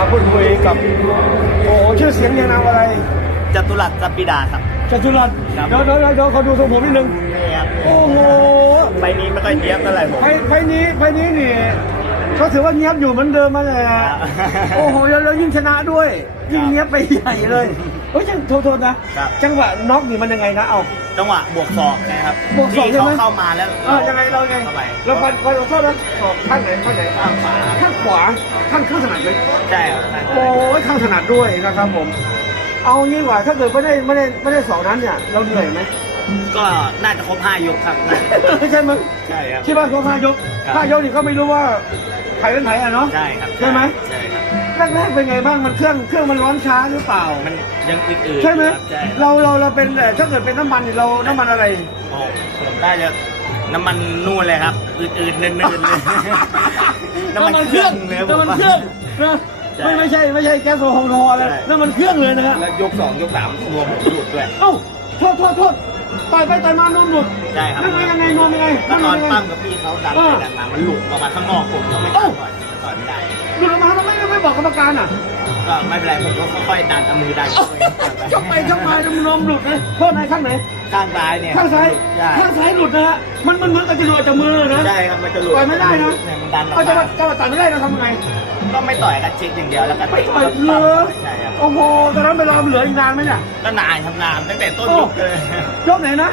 มาพูดคุยกับโอ้โหชื่อเสียงเรียงนามอะไรจตุรัสจับปิดาครับ จตุรัสครับ เดี๋ยวเดี๋ยวเดี๋ยวเขาดูทรงผมนิดนึง นี่ครับโอ้โห ใบนี้ไม่ค่อยเทียบเท่าไหร่ผม ไฟไฟนี้ไฟนี้นี่ ก็ถือว่าเงียบอยู่เหมือนเดิมมาแหละครับโอ้โหแล้วแล้วยิ่งชนะด้วย ยิ่งเงียบไปใหญ่เลยเฮ้ยจังโทษโทษนะ ครับ จังหวะน็อกนี่มันยังไงนะเอาจังหวะบวกศอกนะครับบวกศอกที่ใช่ไหมเขาเข้ามาแล้วเออยังไงเราไงเข้าไปเราฟันฟันเราโทษนะออกข้างไหนข้างไหนข้างขวาครับข้างขวาข้างข้างถนัดเลย ใช่ครับใช่โอ้ยข้างถนัดด้วยนะครับผม เอางี้ดีกว่าถ้าเกิดไม่ได้ไม่ได้ไม่ได้สองนั้นเนี่ย เราเหนื่อยไหม ก็น่าจะครบห้ายกครับไม่ใช่มั้งใช่ครับ คิดว่าเขาห้ายกครับ ห้ายกนี่ก็ไม่รู้ว่า ใครเป็นใครอะเนาะ ใช่ครับใช่ไหม ใช่ครับ แรกๆเป็นไงบ้าง มันเครื่องเครื่องมันร้อนช้าหรือเปล่า มันยังอืดๆใช่ไหมครับใช่ครับเราเราเราเป็นเอ่อถ้าเกิดเป็นน้ำมันนี่เรา น้ำมันอะไร โอ้ผมได้จะน้ำมันนู่นเลยครับอืดๆเนินๆเลยน้ำมันเครื่องเลยน้ำมันเครื่องนะใช่ไม่ไม่ใช่ไม่ใช่แก๊สโซฮอล์อะไรใช่ น้ำมันเครื่องเลยนะฮะแล้วยกสองยกสามรวมหลุดด้วย เอ้า โทษโทษโทษต่อยไปต่อยมานมหลุดใช่ครับนั่นมันยังไงนมยังไงก็ตอนยังไงปั้มกับพี่เขาดันไปดันมามันหลุดออกมาข้างนอกผมก็ไม่กล้าต่อยต่อยไม่ได้หลุดออกมาทำไมไม่บอกกรรมการอะก็ไม่เป็นไรผมก็ค่อยๆดันเอามือดันเข้าไปชกไปชกมานมหลุดเลยโทษนายข้างไหนข้างซ้ายเนี่ยข้างซ้ายใช่ข้างซ้ายหลุดนะฮะมันมันเหมือนกับจะหลุดออกจากมือเลยนะใช่ครับ มันจะหลุดต่อยไม่ได้นะเยมันดันออกเอาจะมามาจะมาตัดไม่ได้นะทำไงก็ไม่ต่อยกันเช็คอย่างเดียวแล้วก็ไม่ต่อยเลยใช่ครับโอ้โหตอนนั้นเวลาเหลืออีกนานไหมเนี่ย ก็นานครับนานตั้งแต่ต้นยกเลย ยกไหนนะ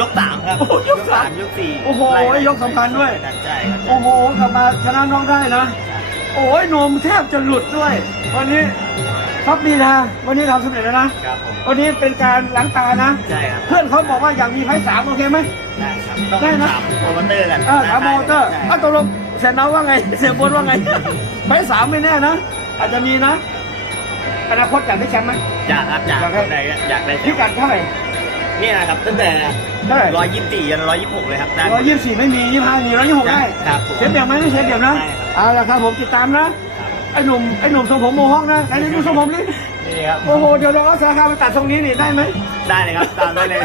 ยกสามครับโอ้โหยกสามยกสี่โอ้โหไล่ยกสำคัญด้วย ใช่ครับโอ้โหกลับมาชนะน้องได้นะ โอ้ยนมแทบจะหลุดด้วย วันนี้ครับดีนะ วันนี้ทำสำเร็จแล้วนะ ครับผม วันนี้เป็นการล้างตานะ ใช่ครับ เพื่อนเขาบอกว่าอยากมีไพ่สามโอเคไหมได้ครับ ต้องได้นะถามโปรโมเตอร์กันเออถามโมเตอร์ใช่อะตกลงเสียน้าว่าไง เสียบนว่าไงไพ่สามไม่แน่นะ อาจจะมีนะ อนาคตอยากได้แชมป์ไหมอยากครับอยากอยากให้คนใดก็อยากได้พิกัดเท่าไหร่นี่นะครับตั้งแต่เท่าไหร่ร้อยยี่สิบสี่ยันร้อยยี่สิบหกเลยครับได้ร้อยยี่สิบสี่ไม่มียี่สิบห้ามีร้อยยี่สิบหกได้ครับผมเสียเปรียบไหมไม่เสียเปรียบนะใช่ครับ เอาละครับผมติดตามนะ ไอ้หนุ่มไอ้หนุ่มทรงผมโมฮอคนะไอ้นี่ดูทรงผมนี่นี่ครับ โอ้โหเดี๋ยวเราเอาสาขาไปตัดตรงนี้นี่ได้ไหมได้เลยครับ ตามได้เลย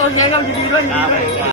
โอเคครับยินดีด้วยยินคดีรับด้วย